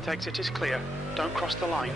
Left exit is clear. Don't cross the line.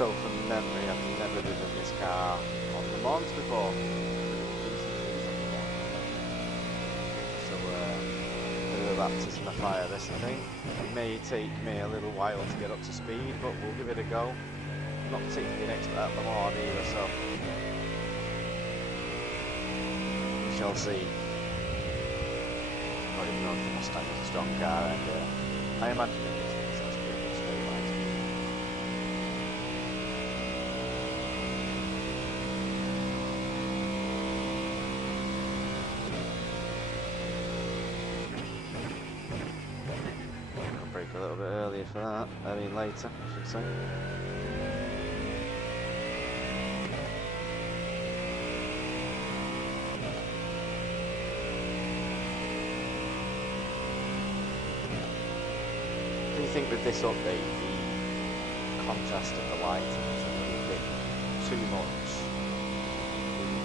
So from memory, I've never driven this car on Lemans before. So a bit of a baptism of fire this, I think. It may take me a little while to get up to speed, but we'll give it a go. I'm not particularly an expert at Lemans either, so we shall see. I don't even know if the Mustang is a strong car, and I imagine it is, because that's pretty much straight line speed. A little bit earlier for that, I mean later, I should say. Do you think with this update, the contrast of the lighting is a little bit too much?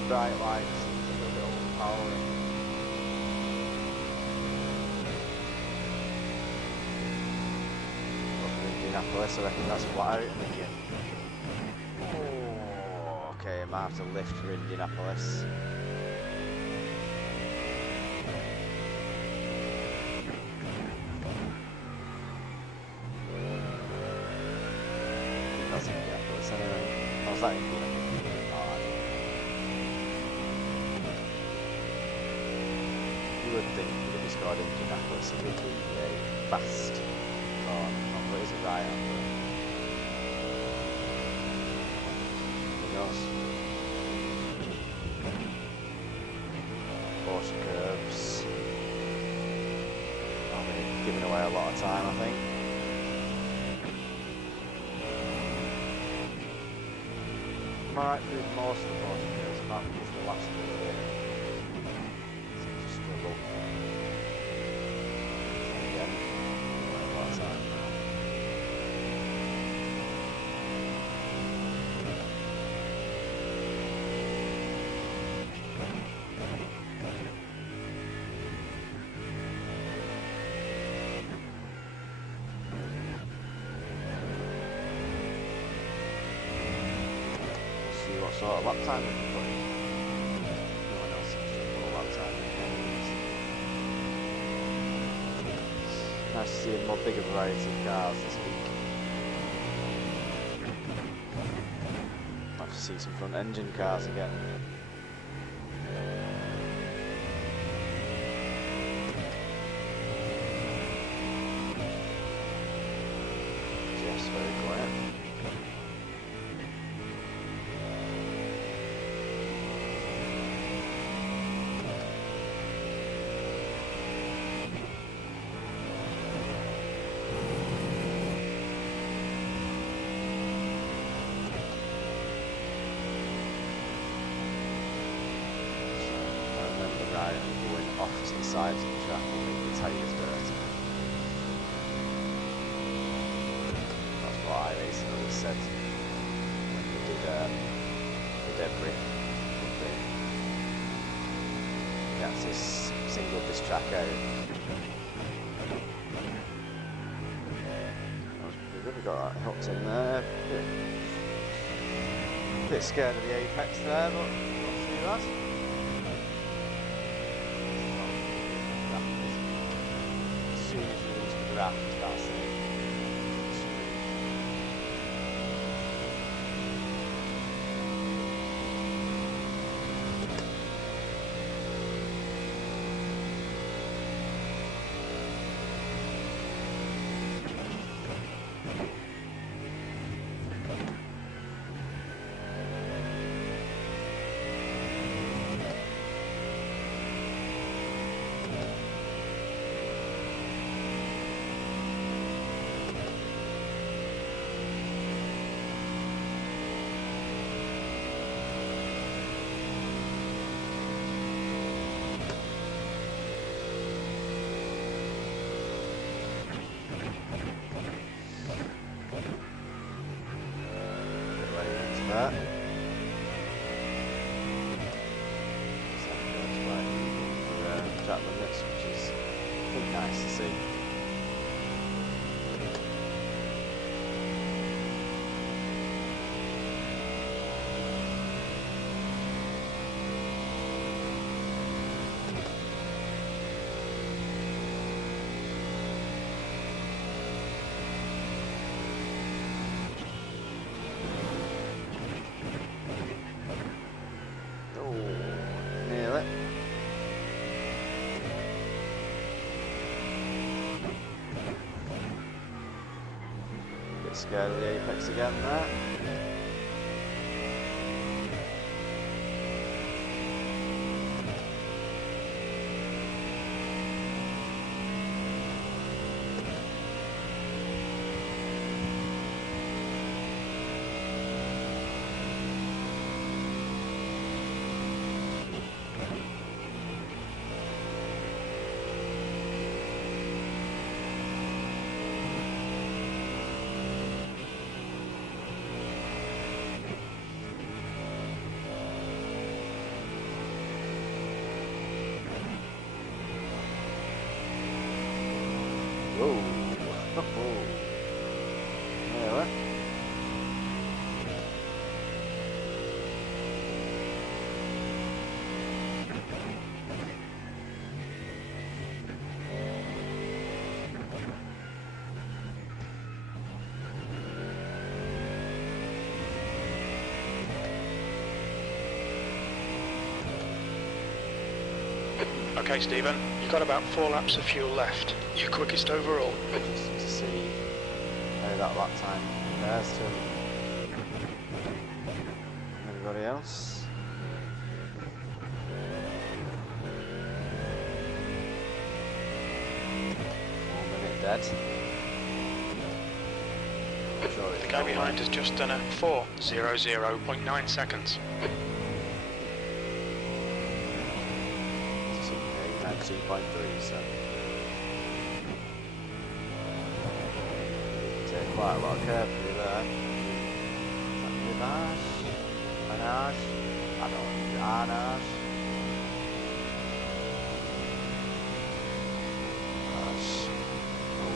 The bright lights seems a little bit overpowering. Indianapolis, I reckon that's flat out, and then you... Oh, okay, I might have to lift for Indianapolis. That's Indianapolis anyway. How's that Indianapolis? Alright. You would think that if you scored Indianapolis, it would be a fast car. But is it right up there? There goes. Porsche curves. I'll be giving away a lot of time, I think. I'm alright through most of the Porsche curves, apart from just the last bit here. It's a struggle. And again, a lot of time. What sort of lap time we can put in. No one else seems to have put a lap time in. It's nice to see a more bigger variety of cars this week. Nice to see some front engine cars again. Jeff's very quiet. Going off to the sides of the track will make the tyres dirty. That's what iracing always said when they did debris. That's this single this track out. We've really got that hooked in there. Bit scared of the apex there, but not too bad. As soon as you lose the draft, that's it. Track limits, which is pretty nice to see. Scared of the apex again there. Whoa. Anyway. Okay, Stephen, you've got about 4 laps of fuel left. You're quickest overall. Just to see how that lap time compares to everybody else. Dead. Sure The guy behind has just done a 4:00.9 seconds. 2.3, so take quite a lot of curve through there. Is that Rivage? Manage? I don't know. Arnage?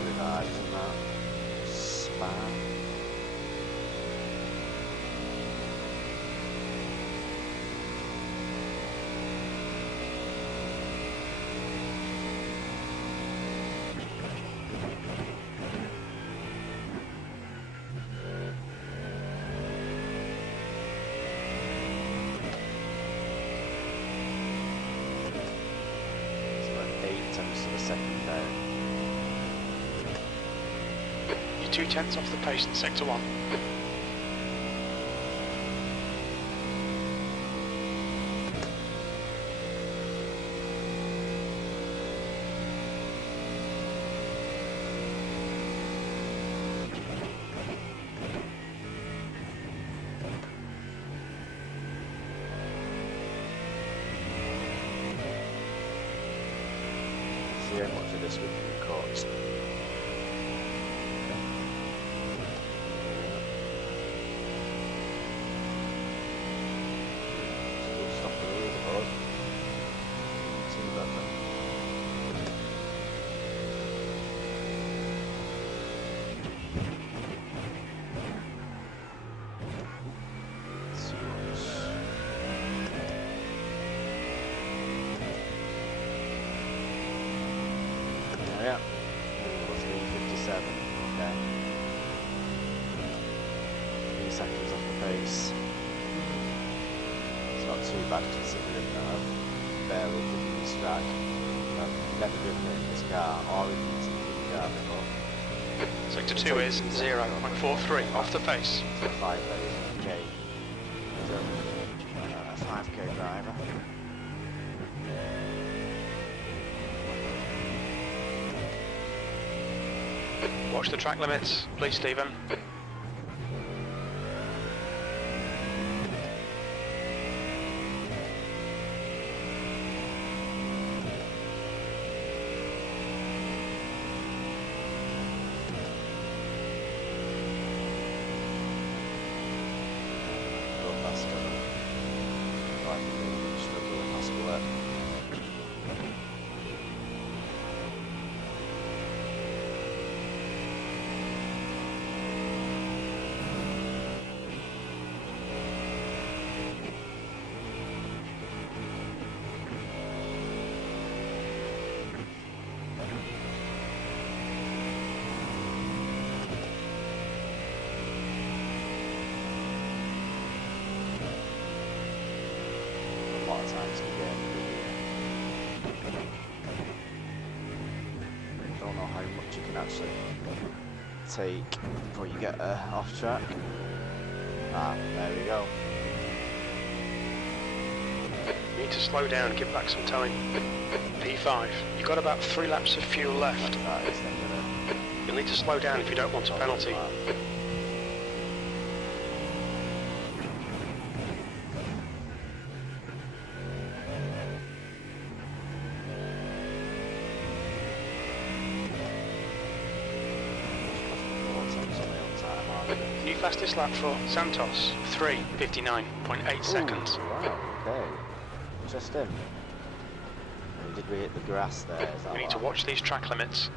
Rivage, isn't that? Span? To the second down. You're 2/10 off the pace in sector 1. See how much of this we can record. bad considering that I've barely driven this track. I've never driven it in this car or in the GT3 car before. Sector 2 is 0.43 off the face. 5 k. A 5k driver. Watch the track limits, please, Stephen. A lot of times to get don't know how much you can actually take before you get off track. Ah, there we go. You need to slow down and give back some time. P5, you've got about 3 laps of fuel left. That is then gonna You'll need to slow down if you don't want a penalty. New fastest lap for Santos, 3:59.8 seconds. Wow, okay. Interesting. Did we hit the grass there? Is that We need to watch these track limits.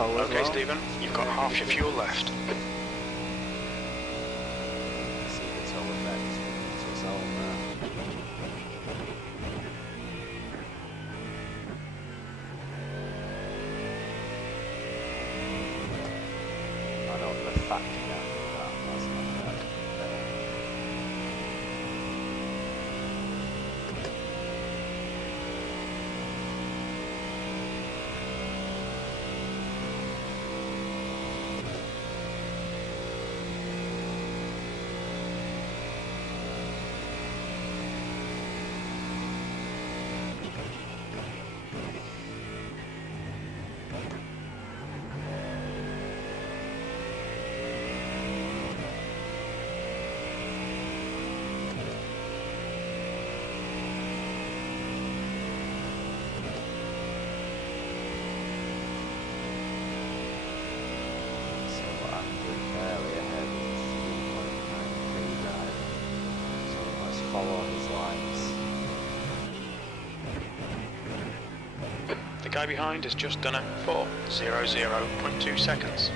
Okay, Stephen, you've got half your fuel left. See the tow effect to its own I know the factory now that's not bad. The guy behind has just done it for 0.2 seconds.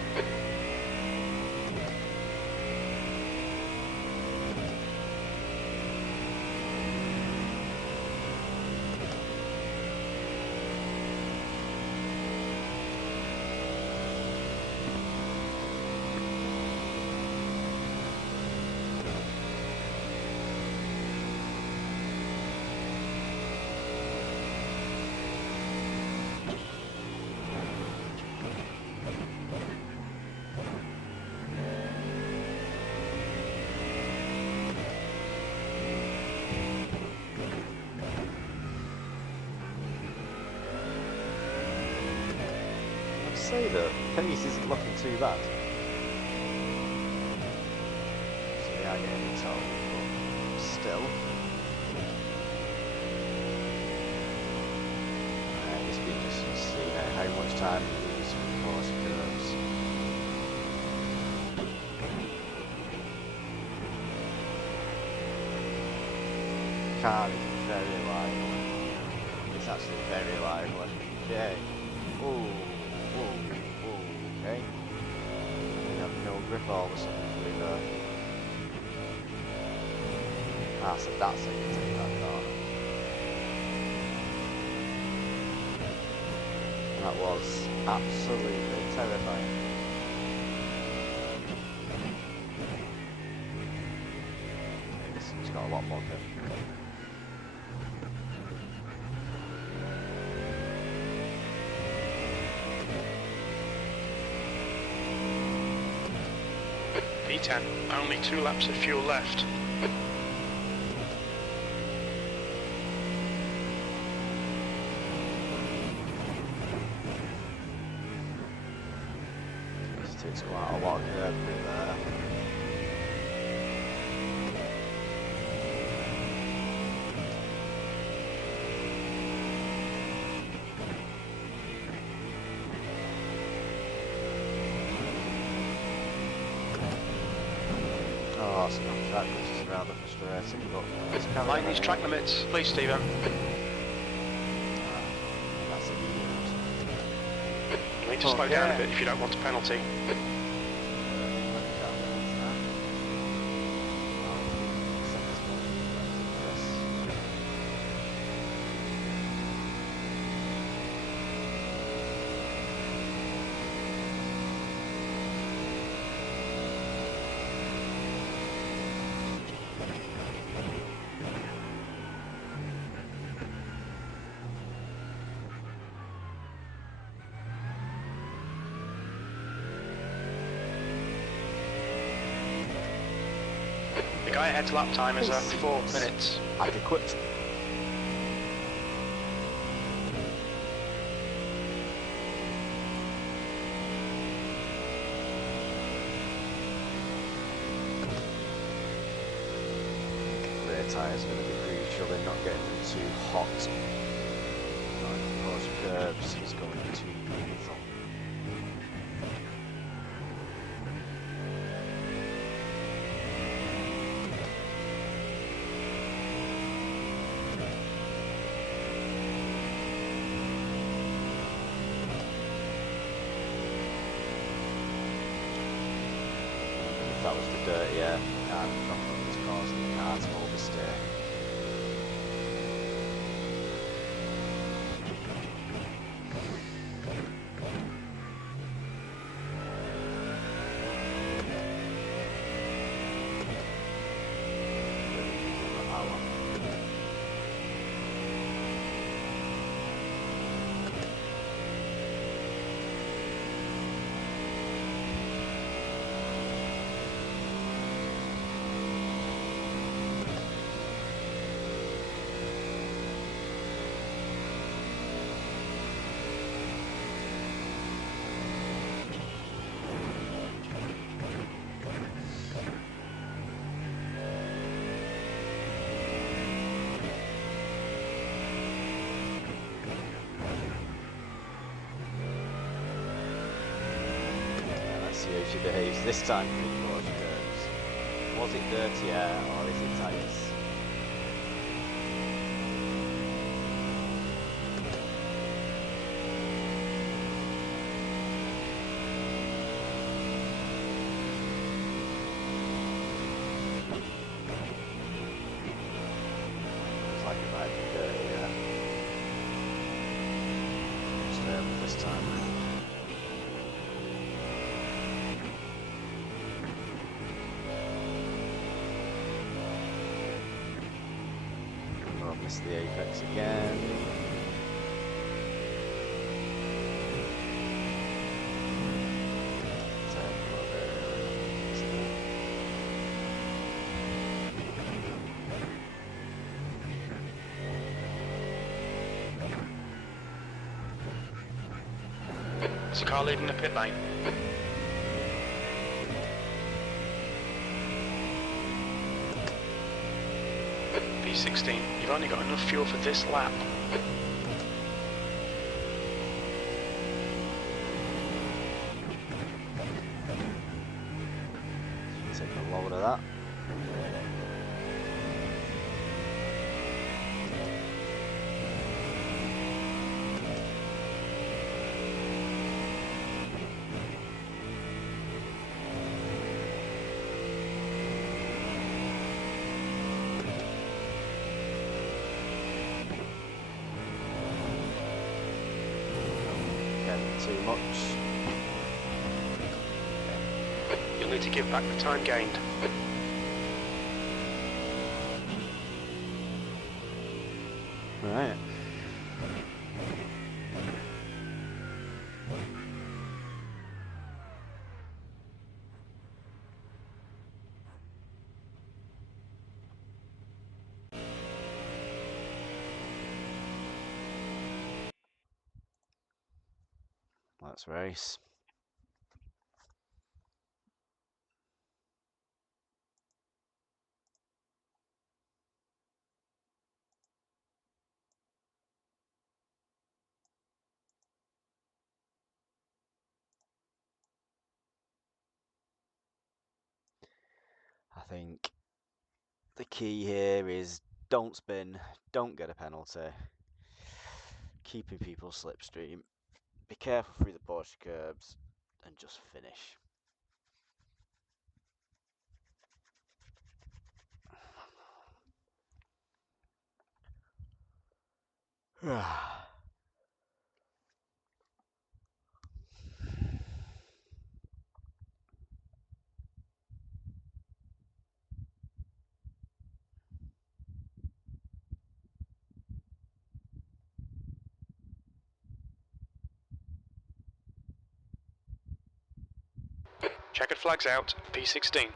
Say that pace isn't looking too bad. So they are getting told, but still. It's been interesting to see how much time we lose before it goes. Car is very light. It's actually very lively. Okay. Ooh, okay. We have no grip all of a sudden through there. Ah, so that's how you take that corner. That was absolutely terrifying. It's got a lot more grip. P10, only 2 laps of fuel left. This takes quite a lot of curb through there. Oh, it's not track, which is rather frustrating, but it's kind Mind these track limits, please, Stephen. That's a huge. You need to slow down a bit if you don't want a penalty. The guy ahead's lap time is 4 minutes. Adequate. Rear tyres are going to be crucial in not getting them too hot. Those curves is going to be lethal. That was the dirty air car in front that was causing the car to oversteer. See how she behaves this time before she goes. Was it dirty air or is it tyres? Looks like it might be dirty air. Stay over this time. Miss the apex again. Is the car leaving the pit lane? P16, you've only got enough fuel for this lap. Take a load of that. much. You'll need to give back the time gained. Right. Let's race. I think the key here is don't spin, don't get a penalty, keeping people slipstream, be careful through the Porsche curbs, and just finish. Checkered flags out, P16.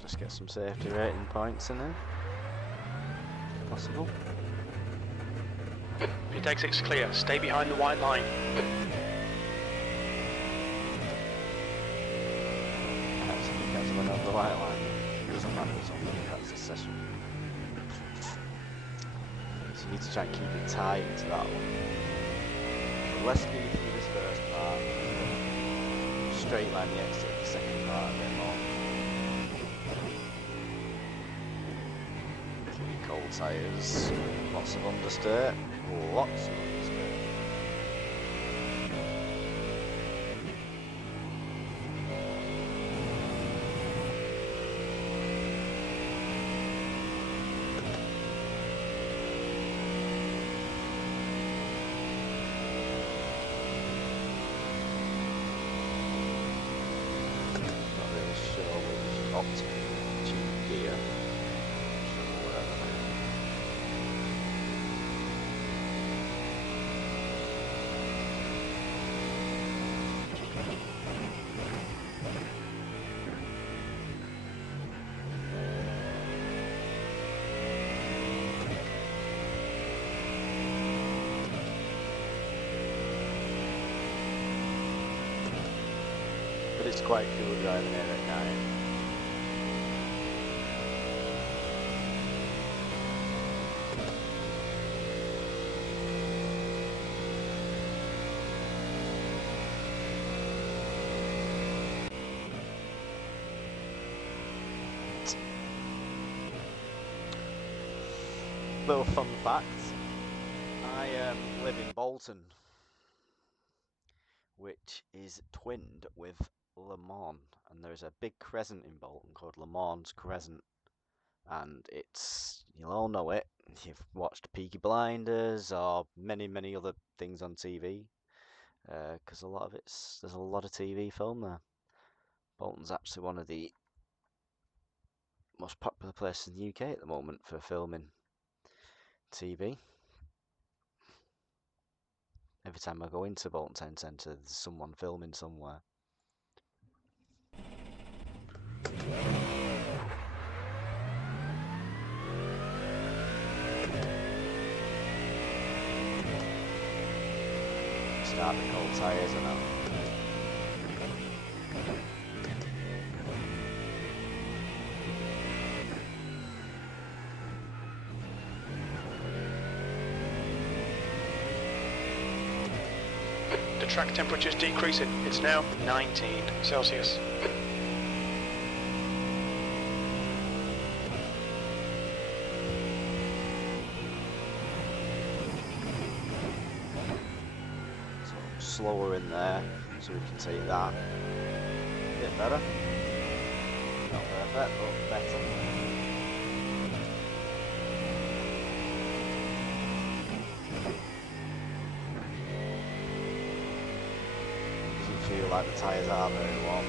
Just get some safety rating points in there, if possible. Pit exit's clear, stay behind the white line. Perhaps if you catch one over the white line, it doesn't matter as long as you catch the session. So you need to try and keep it tight into that one. Less speed through this first part, straight line the exit of the second part a bit more. Cold tyres, lots of understeer, lots of understeer. Not really sure which optimal tune gear. But it's quite cool driving here at night. Little fun fact, I live in Bolton, which is twinned with Lemans, and there's a big crescent in Bolton called Lemans Crescent, and you'll all know it if you've watched Peaky Blinders or many other things on TV, because there's a lot of TV film there. Bolton's actually one of the most popular places in the UK at the moment for filming TV. Every time I go into Bolton Town Centre, there's someone filming somewhere. Start the cold tyres and that. The track temperature's decreasing, it's now 19 Celsius. slower in there, so we can take that. A bit better. Not perfect, but better. Doesn't feel like the tyres are very warm.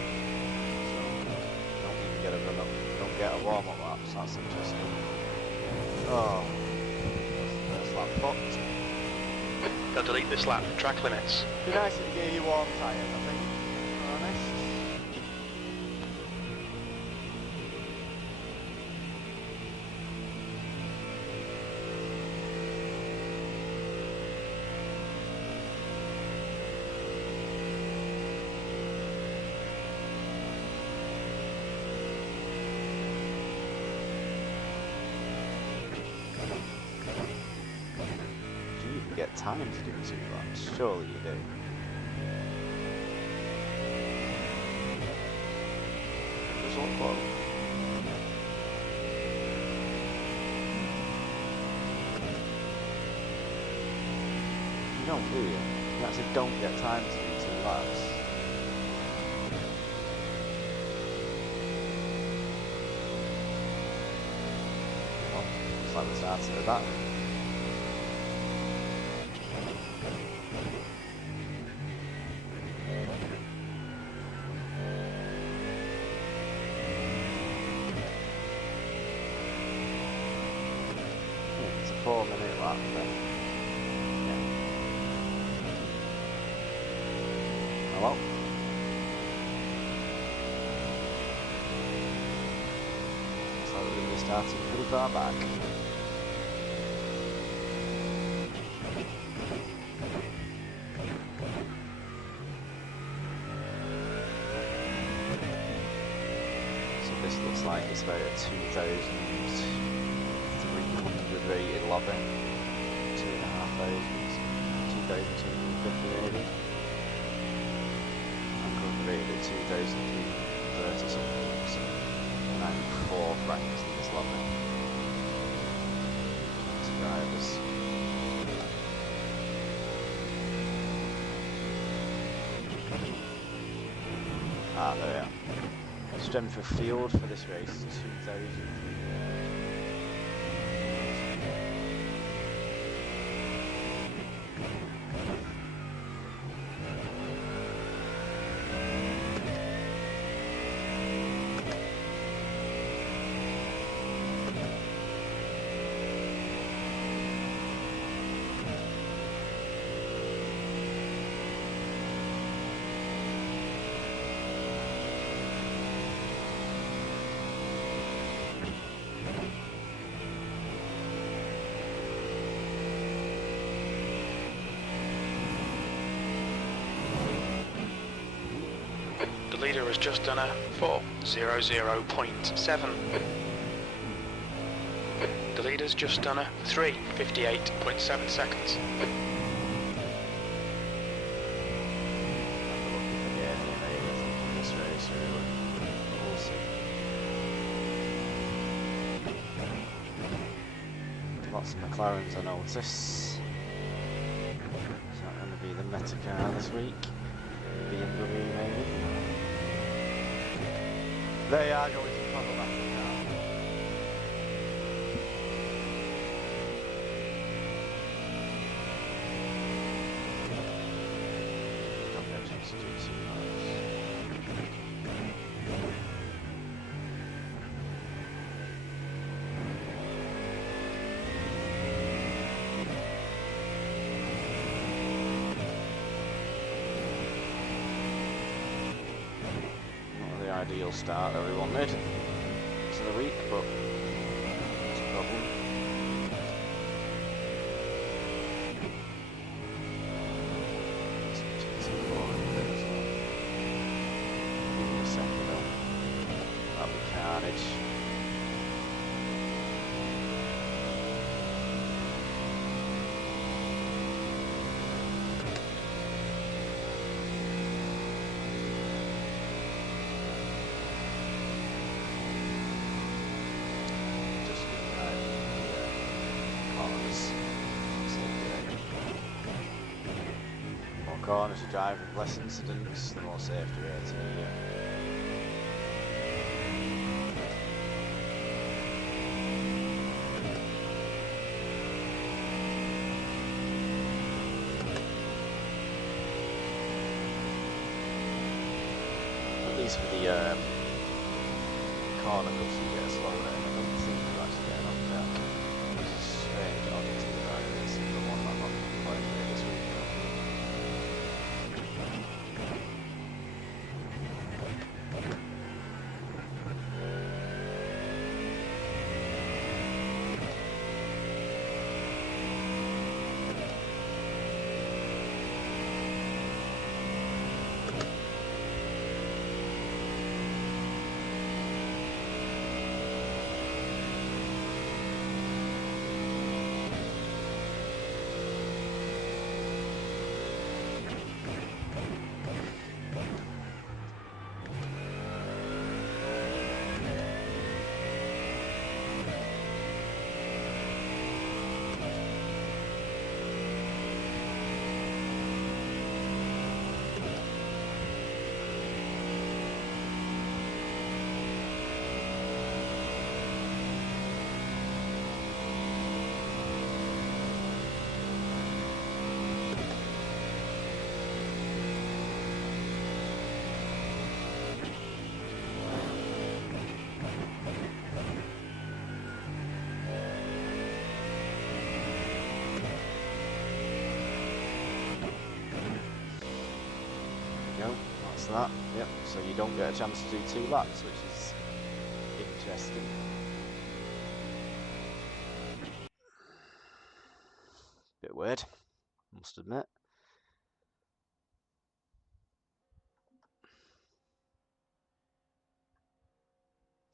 So don't even get a run up. Don't get a warm up lap, so that's interesting. Oh, that's the first lap fucked. They'll delete this lap from track limits. Be nice if you gave you warm tyres, I think, to be honest. Do you even get time to do 2 laps? Surely you do. Result quote. You don't, do you? You actually don't get time to do 2 laps. Well, looks like we started with that. It's a 4-minute lap then. Yeah. Oh well. Looks like we're going to be starting pretty far back. So this looks like it's about a 2,300 rated lobby. 2,500, 2,250 maybe. I'm currently rated at 2,330 something, so I'm 4th ranked in this lobby. Drivers. Ah, there we are. Strength of field for this race is 2,300. The leader has just done a 4:00.7. The leader's just done a 3:58.7 seconds. Lots of McLarens I notice. Is that going to be the meta car this week? BMW maybe? They are going to problematic now. Don't get a chance to do too much. Ideal start that we wanted to the week, but that's a problem. Give me a second though. That'll be carnage. corners you drive with less incidents, the more safety rating you get. At least for the corner cuts you get a slow down. I don't think you're actually getting up there. It's a strange oddity about it. It's the one that I'm not quite made this week. That's that, yep, so you don't get a chance to do 2 laps, which is interesting. Bit weird, must admit.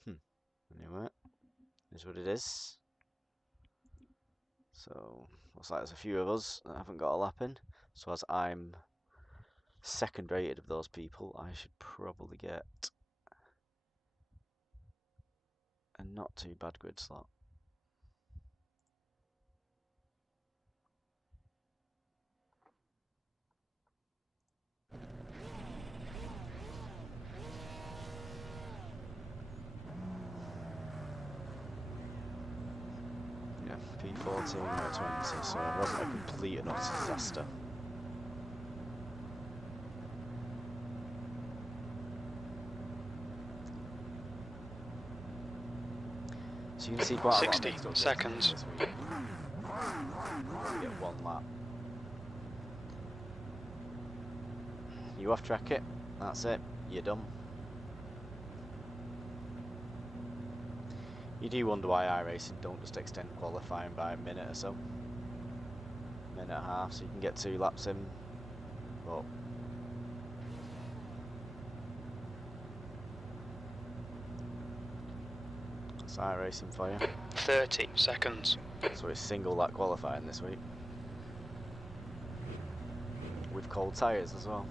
Anyway, is what it is. So, looks like there's a few of us that haven't got a lap in, so as I'm second rated of those people, I should probably get a not too bad grid slot. Yeah, P14 at 20, so it wasn't a complete and utter disaster. So you can see quite 60 seconds. You get 1 lap. You off track it, that's it, you're done. You do wonder why iRacing don't just extend qualifying by a minute or so. Minute and a half, so you can get 2 laps in, but that's iRacing for you. 30 seconds. So it's single lap qualifying this week. With cold tyres as well.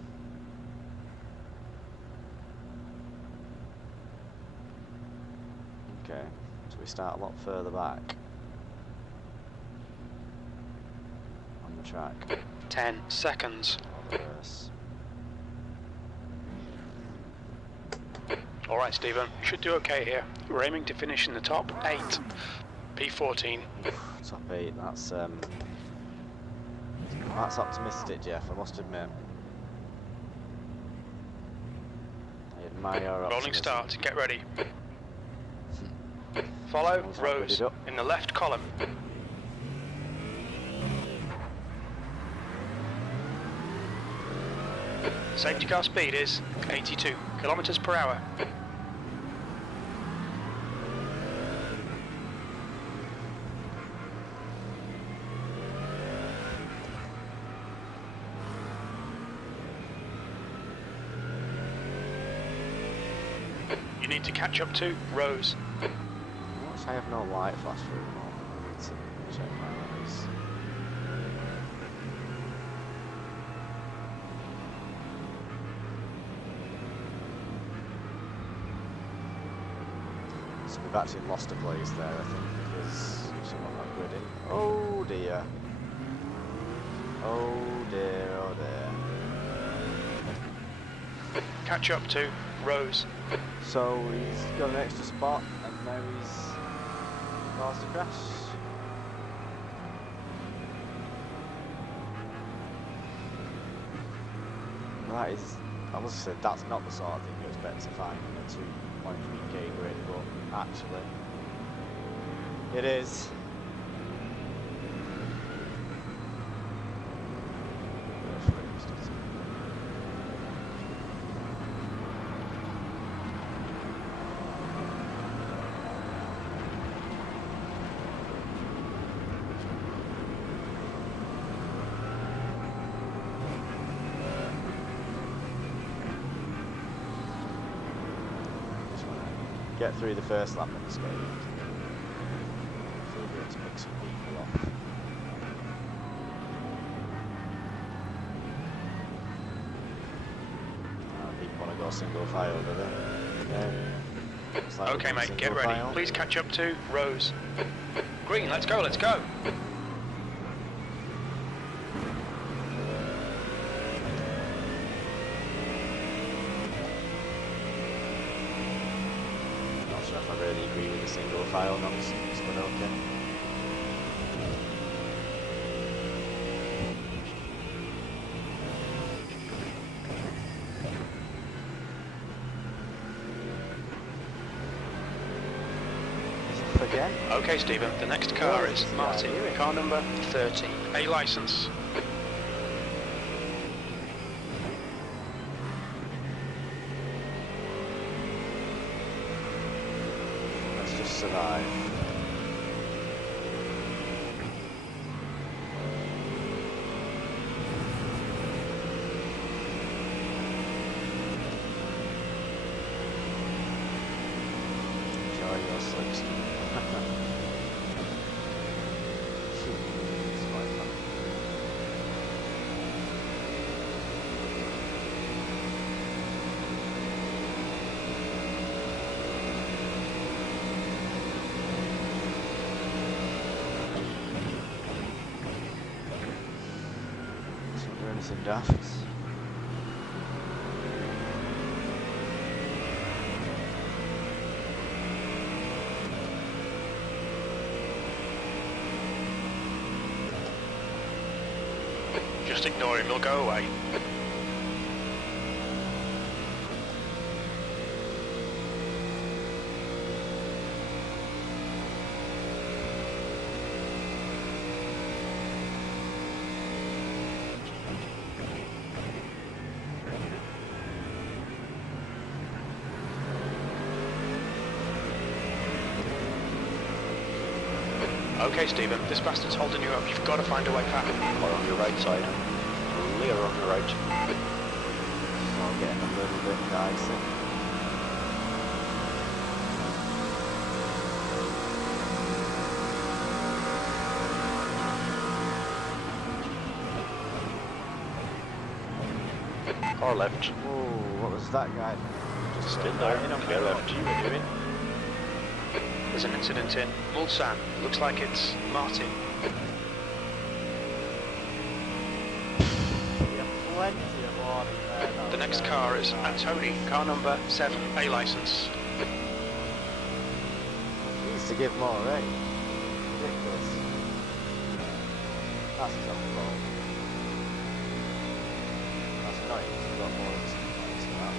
Okay, so we start a lot further back on the track. 10 seconds. Alright Stephen, you should do okay here. We're aiming to finish in the top 8. P14. Top 8, that's optimistic, Jeff, I must admit. I admire your optimism. Rolling start, get ready. Follow Rose in the left column. Safety car speed is 82 kilometers per hour. You need to catch up to Rose. I have no light flash through them all. I need to check my eyes. So we've actually lost a place there, I think, because someone got grid in. Oh dear. Oh dear, oh dear. catch up to Rose. So he's got an extra spot and now he's caused a crash. That is, I must have said, that's not the sort of thing you expect to find in a 2.3k grid, but actually, it is. Get through the first lap unscathed. Feel good to pick some people off. People want to go single file, do they? Like Okay, mate, get ready. File. Please catch up to Rose. Green, let's go, let's go. I really agree with the single file nonsense, but okay. Again? Okay, Stephen, the next car is Martin, car number 30, A license. Let's just survive. Enjoy your slipstream. It's quite fun. Don't do anything daft. Just ignore him, he'll go away. Okay, Stephen, this bastard's holding you up. You've got to find a way back. Or on your right side. Clear on your right. So I'm getting a little bit dicey. Or left. Oh, what was that guy? Just in there. Clear left. You were doing? There's an incident in Mulsanne. Looks like it's Martin. We have plenty of warning there. The next car is Antoni, car number 7, A license. He needs to give more, right? Ridiculous. That's his own fault. That's annoying because we've got more than 2 points for that.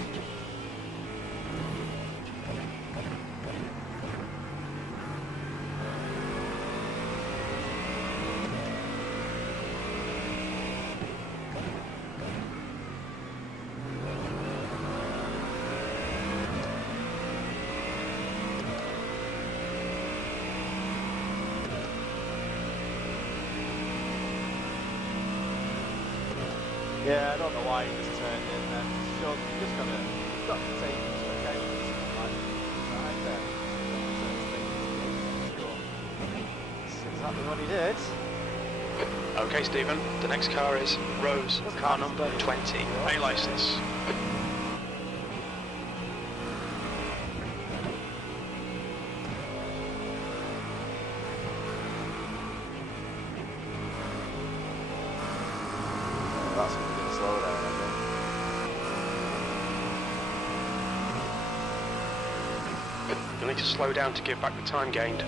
Yeah, I don't know why he just turned in then. Sure, you just got to take into account like right there. That's exactly what he did. Okay, Stephen, the next car is Rose, car number 20, A license. That's going to be the slow down, I think. You'll need to slow down to give back the time gained.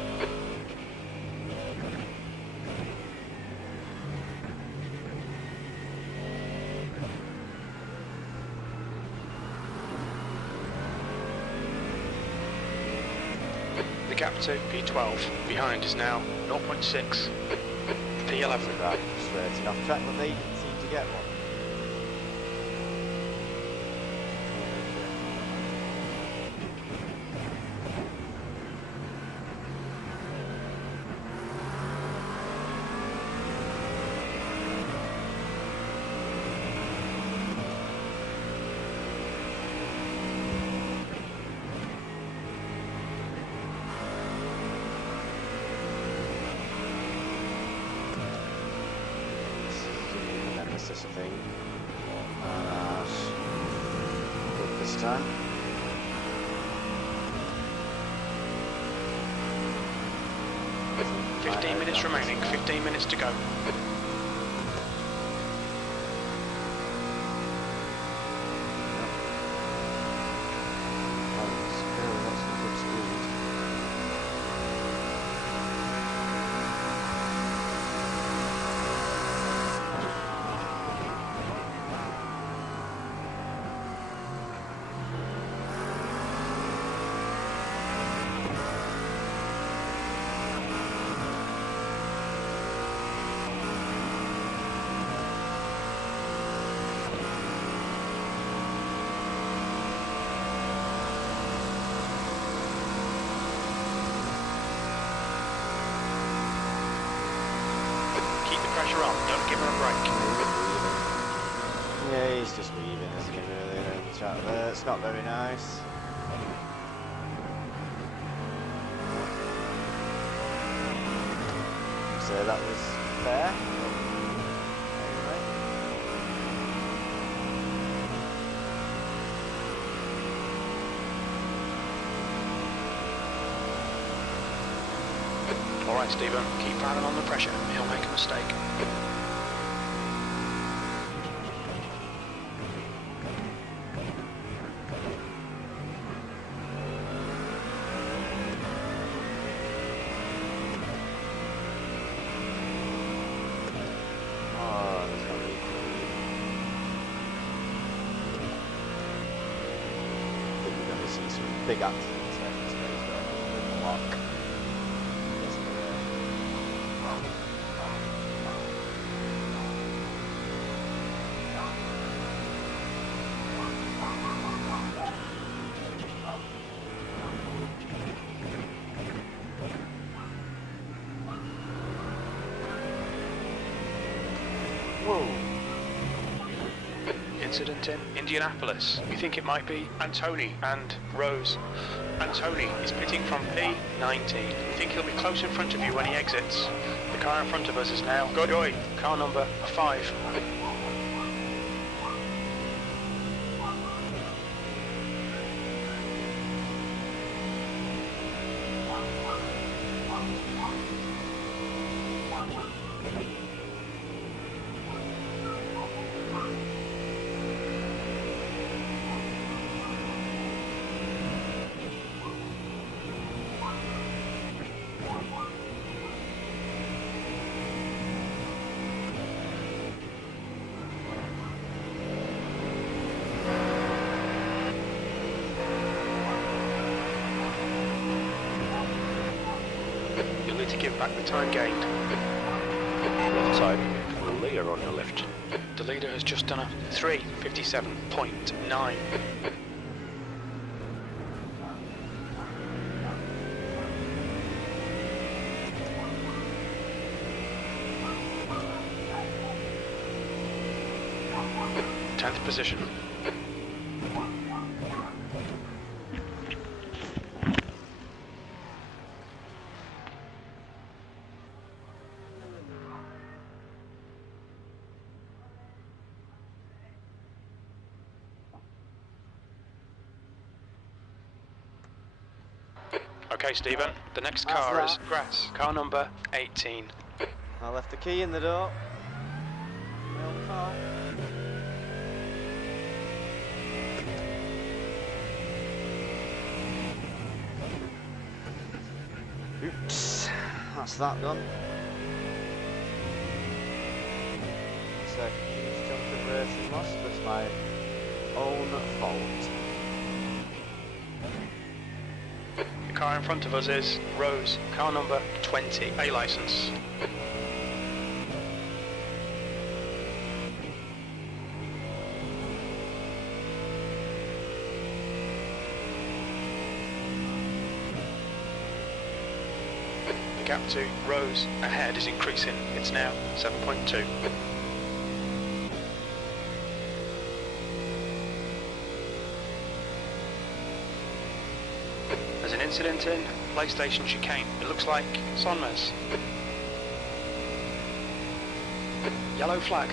The gap to P12 behind is now 0.6. P11. Right, frustrating. Off track, but they didn't seem to get one. This thing. Good this time. With 15 minutes remaining, 15 minutes to go. Pressure on, don't give her a break. Yeah, he's just weaving, isn't he, really, in the chat there. It's not very nice. So that was fair. Alright, Stephen, keep piling on the pressure. He'll make a mistake. Oh, there's no need for me. I think we're going to see some big accidents there in this race, though. Good luck. Whoa. Incident in Indianapolis. We think it might be Antoni and Rose. Antoni is pitting from P19. We think he'll be close in front of you when he exits. The car in front of us is now Godoy, car number 5. You'll need to give back the time gained. Left side, clear on your left. The leader has just done a 3:57.9. Tenth position. Okay, Stephen, the next car is Grass, car number 18. I left the key in the door. My own car. That's that done. It's a huge chunk of racing loss, but it's my own fault. The car in front of us is Rose, car number 20, A licence. The gap to Rose ahead is increasing. It's now 7.2. There's an incident in PlayStation chicane. It looks like Sonmez. Yellow flag.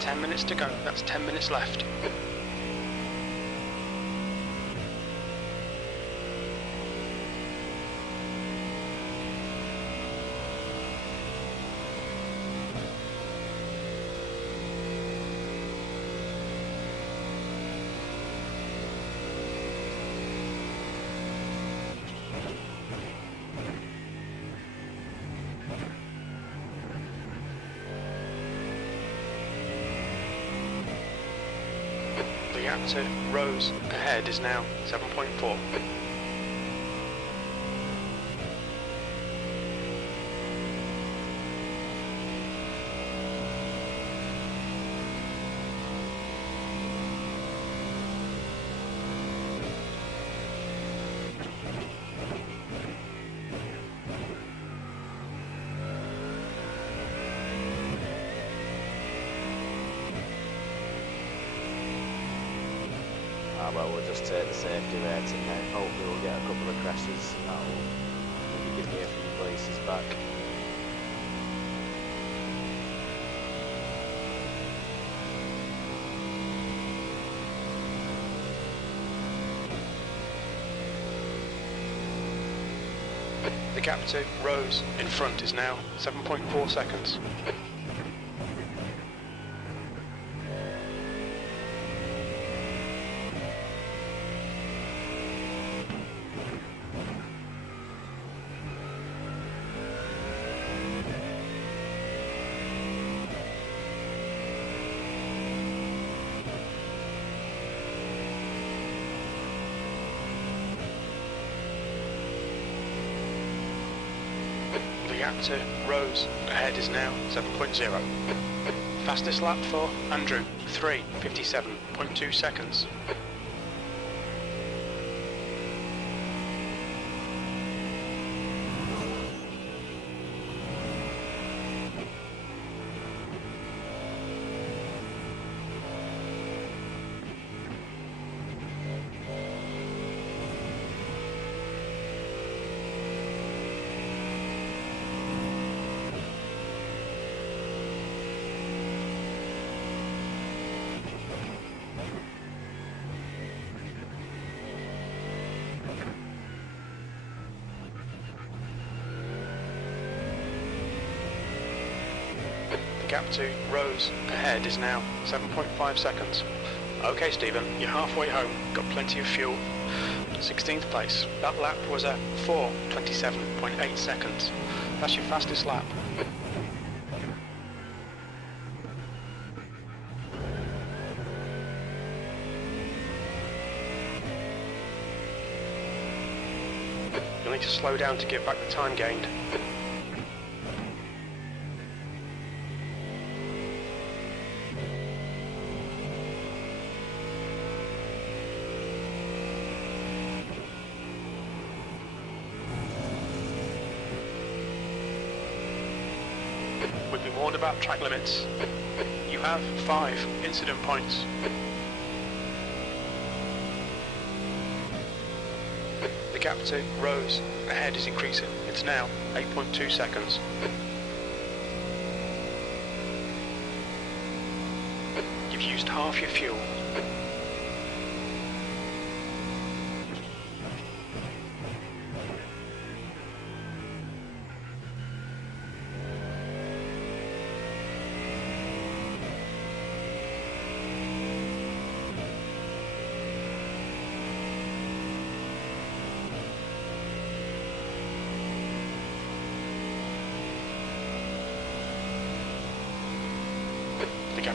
Ten minutes to go. That's 10 minutes left. The gap to Rose ahead is now 7.4. Well, we'll just take the safety rating then. Hopefully we'll get a couple of crashes and that will maybe give me a few places back. The gap to Rose in front is now 7.4 seconds. The gap to Rose ahead is now 7.0. Fastest lap for Andrew, 3:57.2 seconds. The gap to Rose ahead is now 7.5 seconds. Okay, Stephen, you're halfway home, got plenty of fuel. 16th place. That lap was a 4:27.8 seconds. That's your fastest lap. You'll need to slow down to get back the time gained. We've been warned about track limits. You have 5 incident points. The gap to Rose ahead is increasing. It's now 8.2 seconds. You've used half your fuel.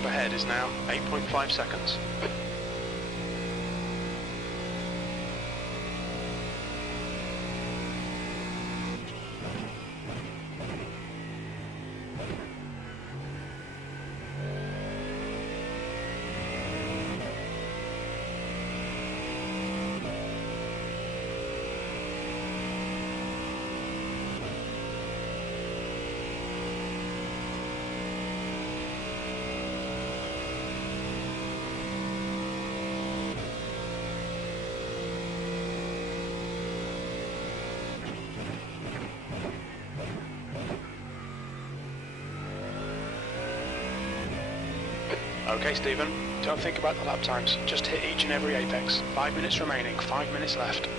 Up ahead is now 8.5 seconds. Okay, Stephen, don't think about the lap times. Just hit each and every apex. 5 minutes remaining, 5 minutes left.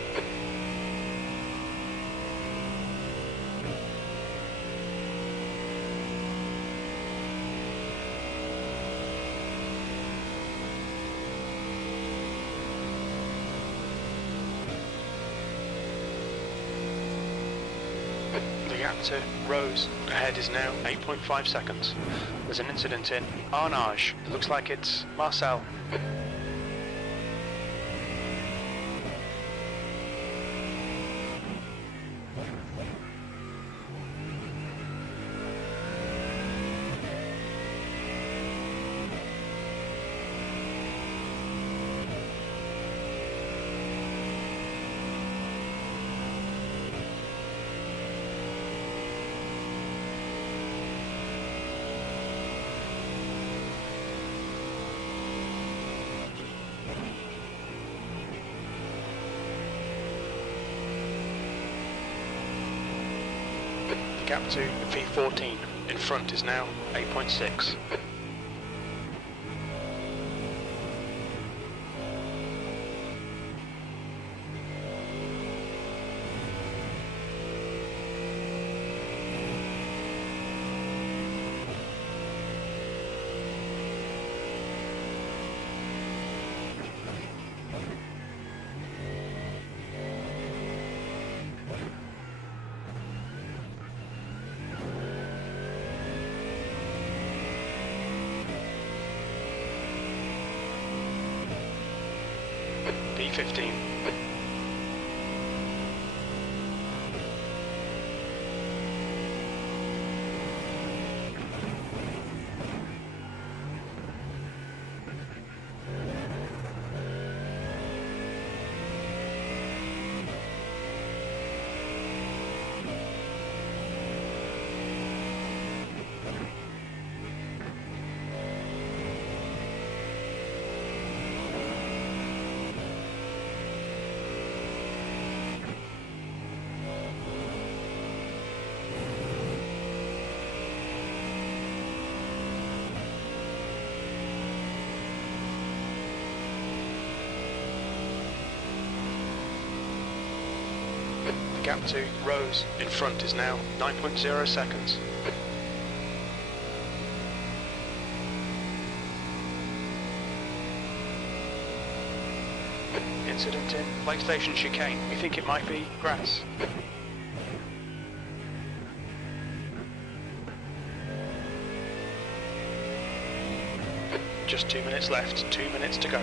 The gap to Rose ahead is now 8.5 seconds. There's an incident in Arnage. It looks like it's Marcel. The gap to V14 in front is now 8.6. P15. The gap to Rose in front is now 9.0 seconds. Incident in Lake Station chicane. We think it might be grass. Just 2 minutes left, 2 minutes to go.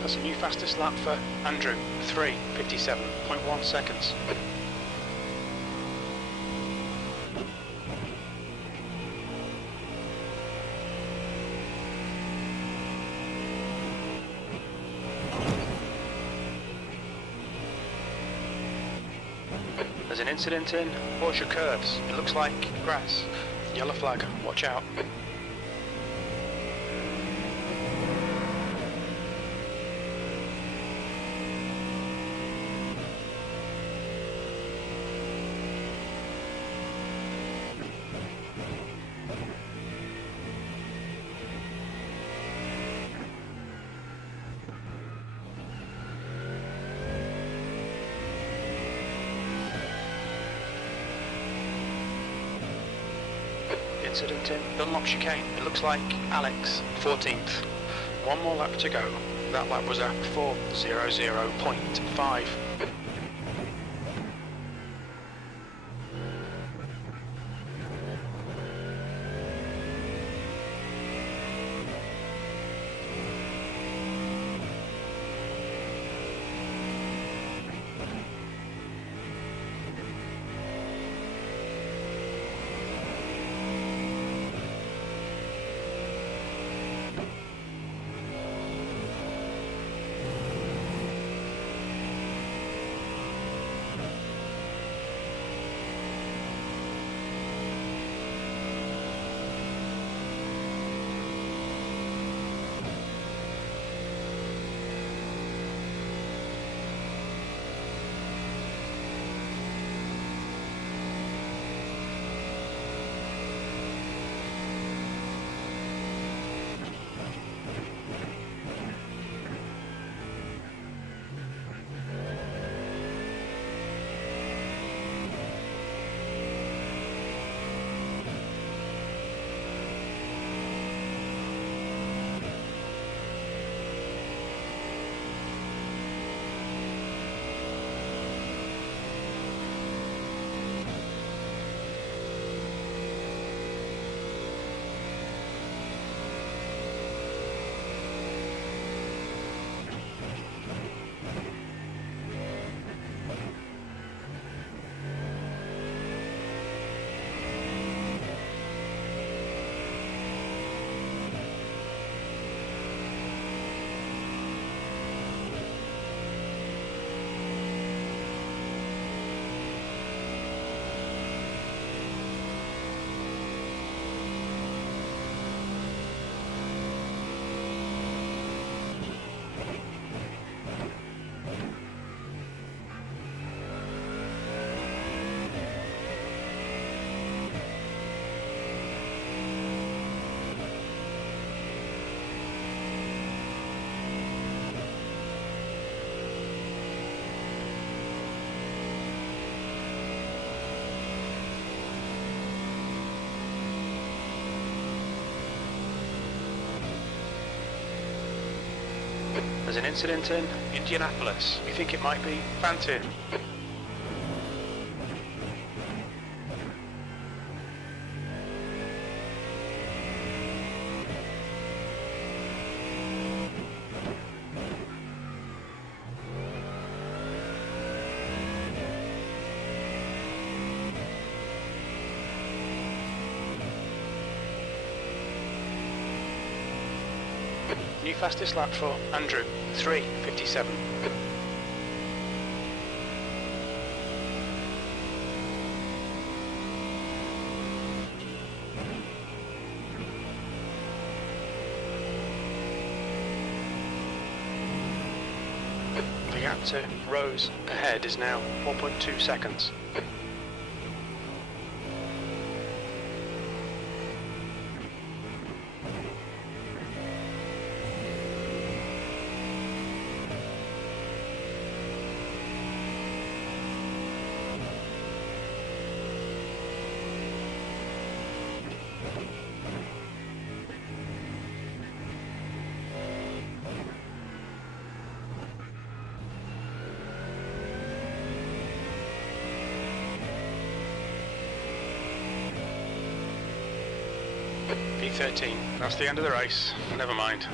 That's a new fastest lap for Andrew, 3:57.1 seconds. There's an incident in Porsche curves. It looks like grass. Yellow flag, watch out. Incident in Dunlop chicane. It looks like Alex, 14th. One more lap to go. That lap was a 4:00.5. There's an incident in Indianapolis. We think it might be Fantin. New fastest lap for Andrew, 3:57. The gap to Rose ahead is now 1.2 seconds. P13, that's the end of the race. Never mind.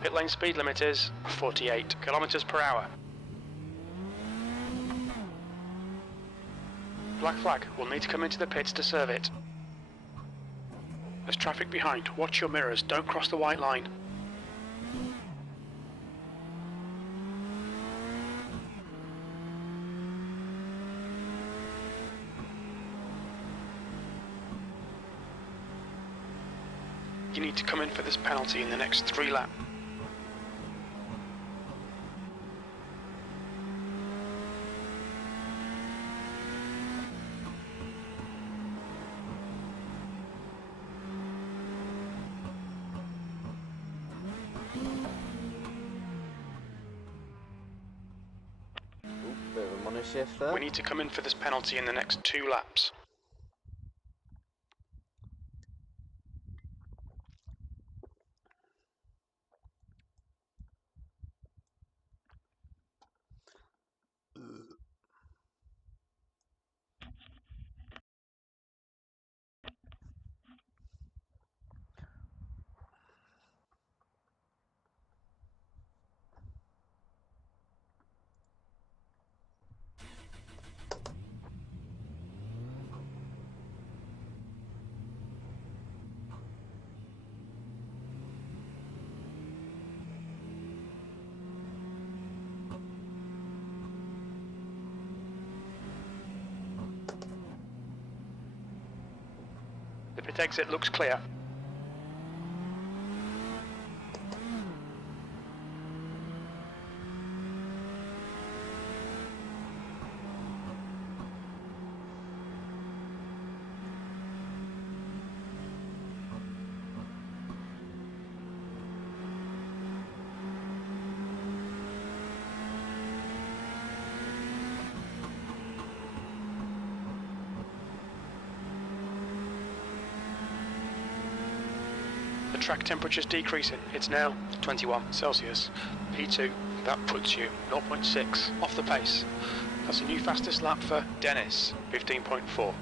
Pit lane speed limit is 48 kilometers per hour. Black flag will need to come into the pits to serve it. There's traffic behind. Watch your mirrors. Don't cross the white line. You need to come in for this penalty in the next 3 laps. Bit of a money shift there. We need to come in for this penalty in the next 2 laps. The pit exit looks clear. The track temperature's decreasing. It's now 21 Celsius. P2, that puts you 0.6 off the pace. That's a new fastest lap for Dennis, 15.4.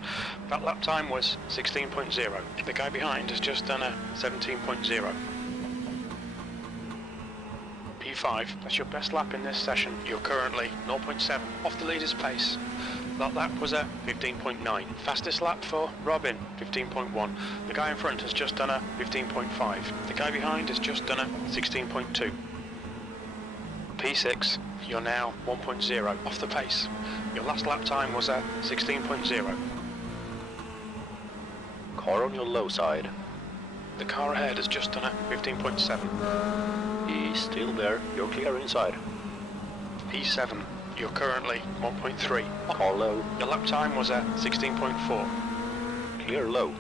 That lap time was 16.0. The guy behind has just done a 17.0. P5, that's your best lap in this session. You're currently 0.7 off the leader's pace. That lap was a 15.9. Fastest lap for Robin, 15.1. The guy in front has just done a 15.5. The guy behind has just done a 16.2. P6, you're now 1.0 off the pace. Your last lap time was a 16.0. Car on your low side. The car ahead has just done a 15.7. He's still there. You're clear inside. P7, you're currently 1.3. Car low. Your lap time was a 16.4. Clear low.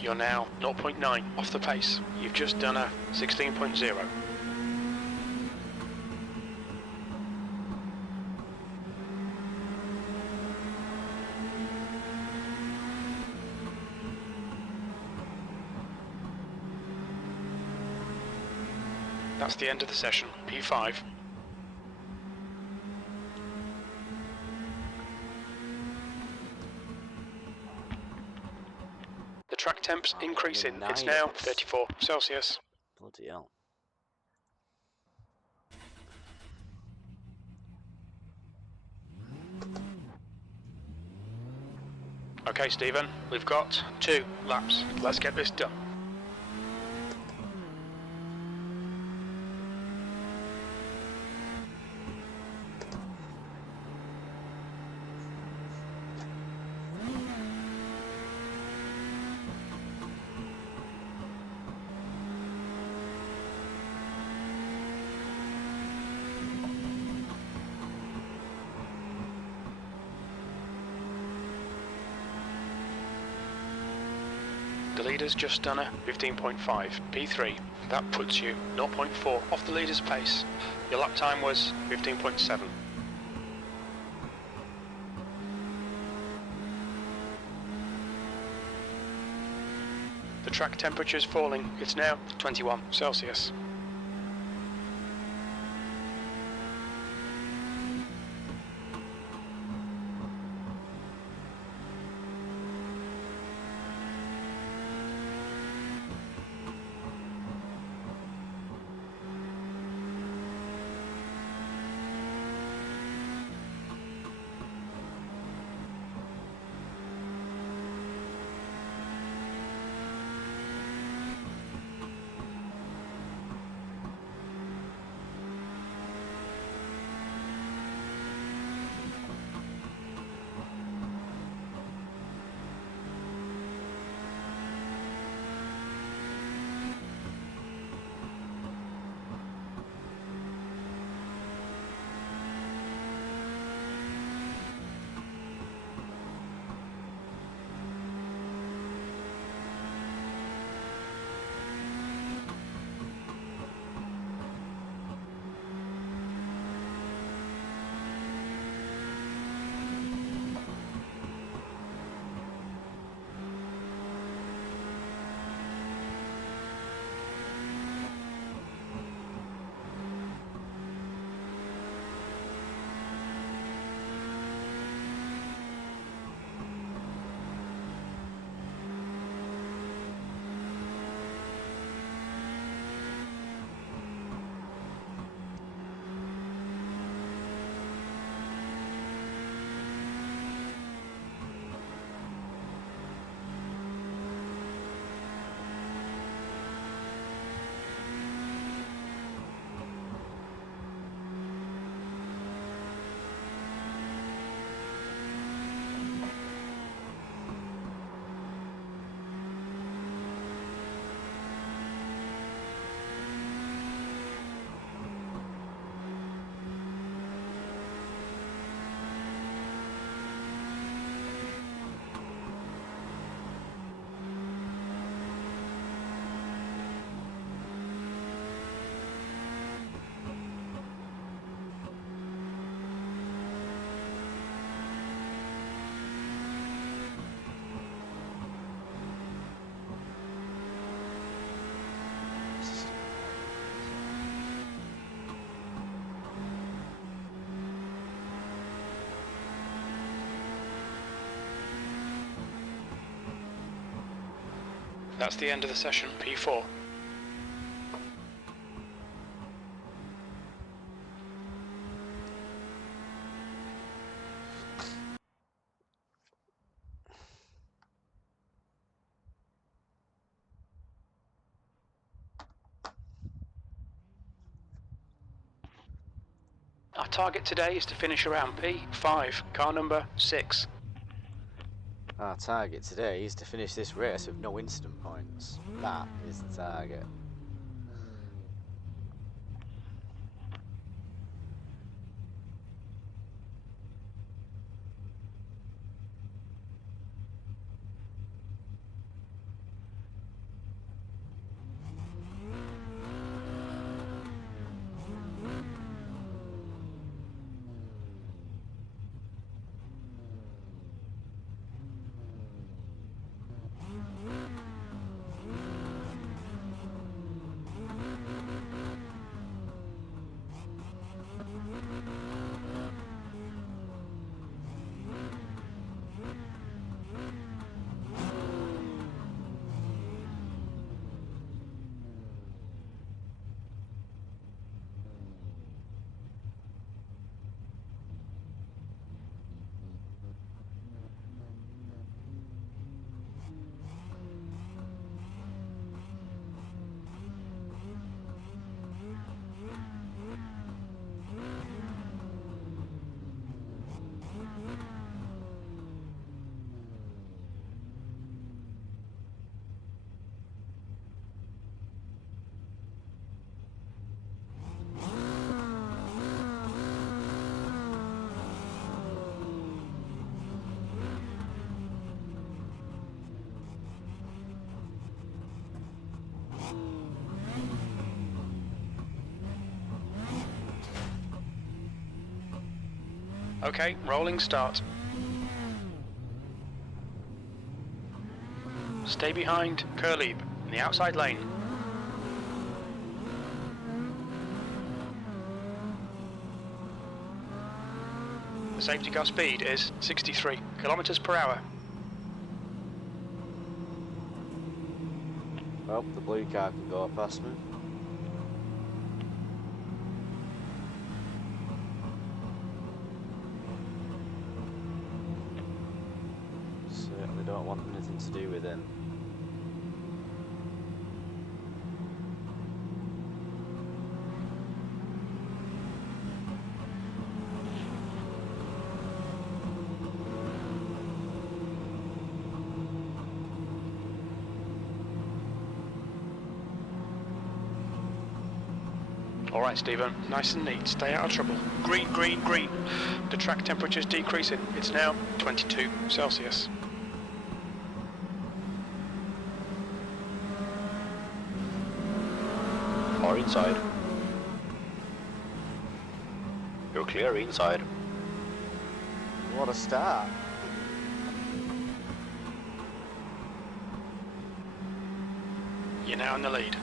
You're now 0.9 off the pace. You've just done a 16.0. That's the end of the session. P5. The track temp's increasing. It's now 34 Celsius. Bloody hell. Okay, Stephen, we've got 2 laps. Let's get this done. The leader's just done a 15.5, P3. That puts you 0.4 off the leader's pace. Your lap time was 15.7. The track temperature's falling. It's now 21 Celsius. That's the end of the session, P4. Our target today is to finish around P5, car number 6. Our target today is to finish this race with no incident points. That is the target. Okay, rolling start. Stay behind Curleeb in the outside lane. The safety car speed is 63 kilometers per hour. Well, the blue car can go past me. Certainly don't want anything to do with him. Alright Stephen, nice and neat, stay out of trouble. Green, green, green. The track temperature's decreasing. It's now 22 Celsius. Or inside. You're clear inside. What a start. You're now in the lead.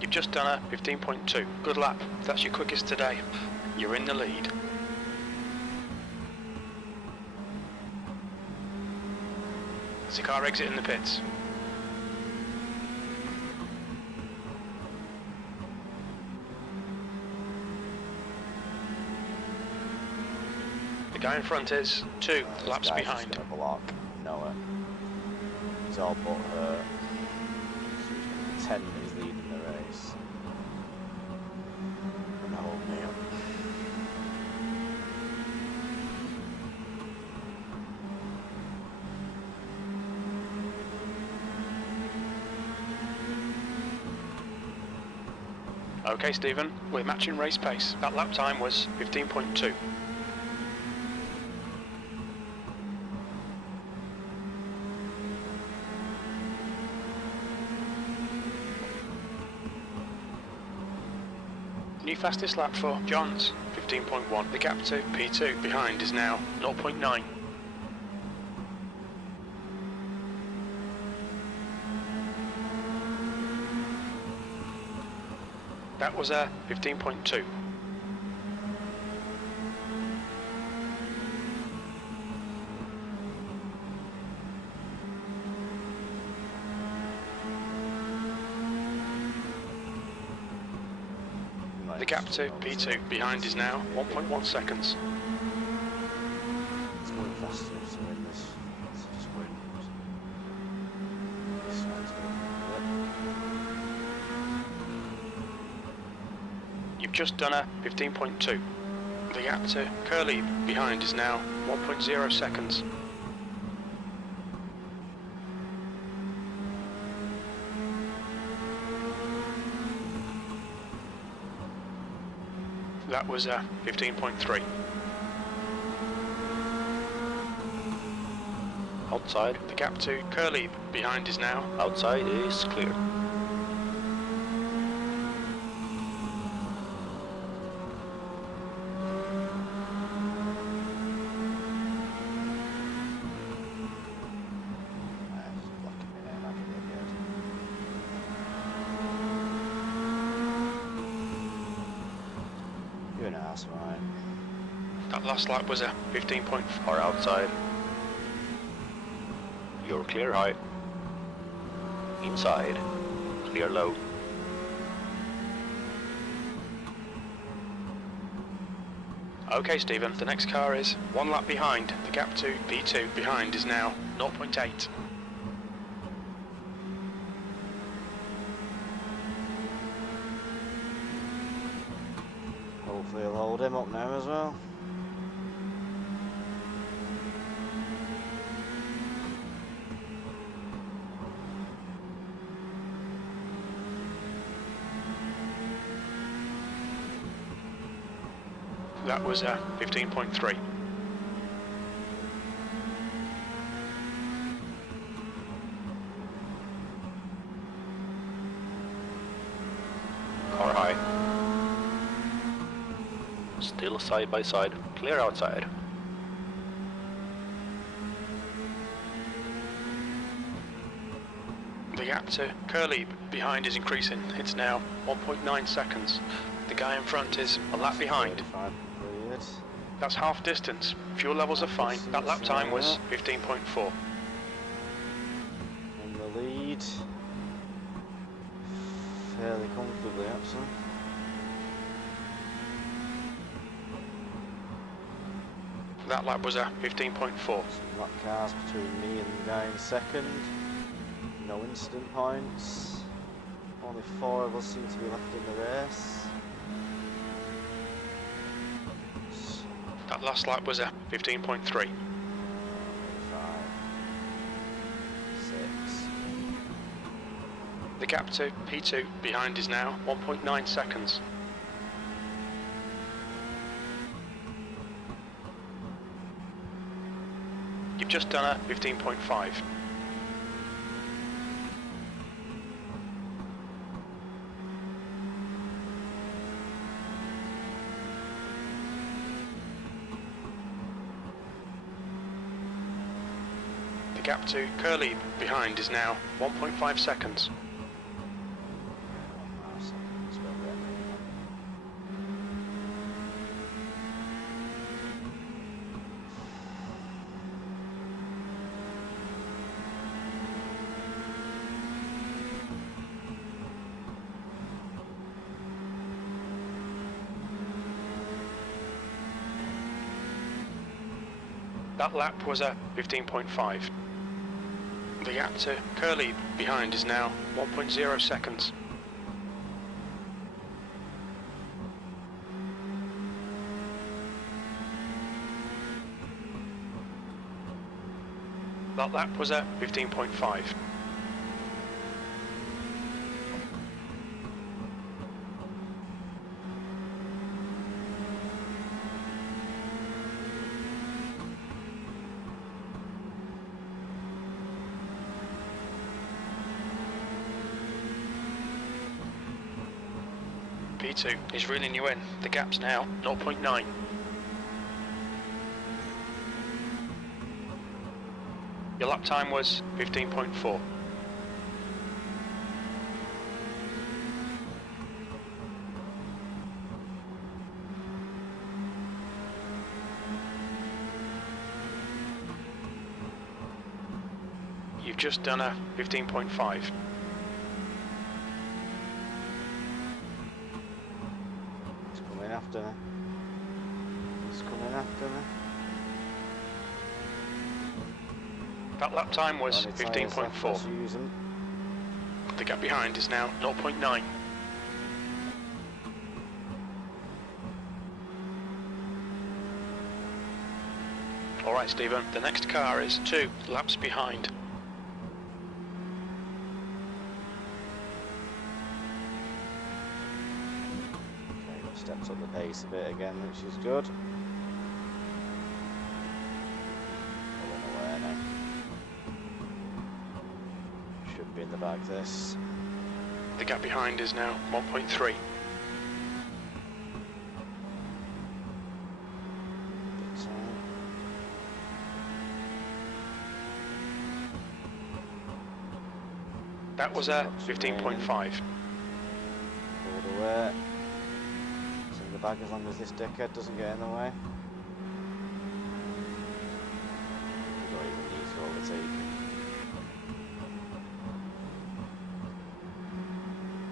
You've just done a 15.2. Good lap. That's your quickest today. You're in the lead. There's a car exiting the pits. The guy in front is 2 laps behind. He's gonna block Noah. He's all but hurt. 10 is leading the race. And hold me up. Okay Stephen, we're matching race pace. That lap time was 15.2. New fastest lap for Johns, 15.1. The gap to P2 behind is now 0.9. That was a 15.2. The gap to P2 behind is now 1.1 seconds. It's going faster to win this. Let's just win. This side's going You've just done a 15.2. The gap to Curly behind is now 1.0 seconds. That was a 15.3. Outside. The gap to Curly behind is now Outside is clear. You're an ass, right? That last lap was a 15.4. Or outside. You're clear high. Inside. Clear low. Okay, Stephen, the next car is one lap behind. The gap to P2 behind is now 0.8. Hopefully he'll hold him up now as well. That was a 15.3. Car high. Still side by side. Clear outside. The gap to Curly behind is increasing. It's now 1.9 seconds. The guy in front is a lap behind. 35 cleared. That's half distance. Fuel levels are fine. That lap time was 15.4. In the lead. Fairly comfortably, actually. That lap was a 15.4. Some lap cars between me and the guy in second. No instant points. Only 4 of us seem to be left in the race. That last lap was a 15.3. 5, 6. The gap to P2 behind is now 1.9 seconds. You've just done a 15.5. The gap to Curly behind is now 1.5 seconds. That lap was a 15.5. The gap to Curly behind is now 1.0 seconds. That lap was a 15.5. P2 is reeling you in. The gap's now 0.9. Your lap time was 15.4. You've just done a 15.5. He's coming after me. He's coming after me. That lap time was Only tyres left, 15.4. let's use them. The gap behind is now 0.9. Alright Stephen, the next car is 2 laps behind. Okay, steps up the pace a bit again, which is good. Pulling away now. Should be in the bag this. The gap behind is now 1.3. Bit tight. That was a 15.5. Pulled away. It's in the bag as long as this dickhead doesn't get in the way. You don't even need to overtake.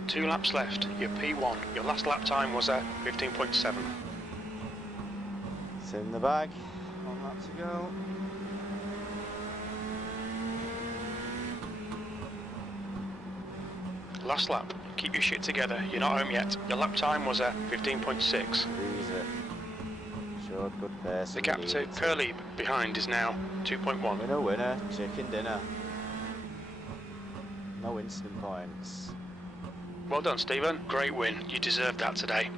2 laps left, you're P1. Your last lap time was a 15.7. It's in the bag. 1 lap to go. Last lap, keep your shit together, you're not home yet. Your lap time was a 15.6. Squeeze it. Showed good pace. The gap to Curly behind is now 2.1. Winner, winner, chicken dinner. No instant points. Well done Stephen, great win, you deserved that today.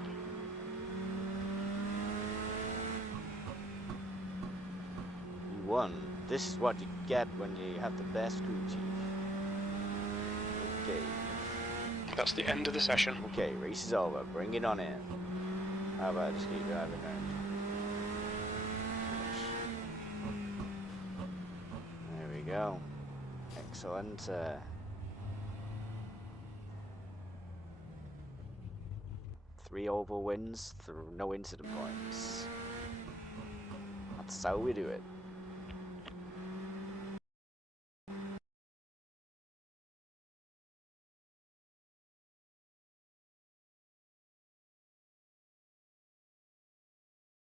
You won. This is what you get when you have the best crew chief. Okay. That's the end of the session. Okay, race is over. Bring it on in. How about I just keep driving around? There we go. Excellent. 3 oval wins through no incident points. That's how we do it.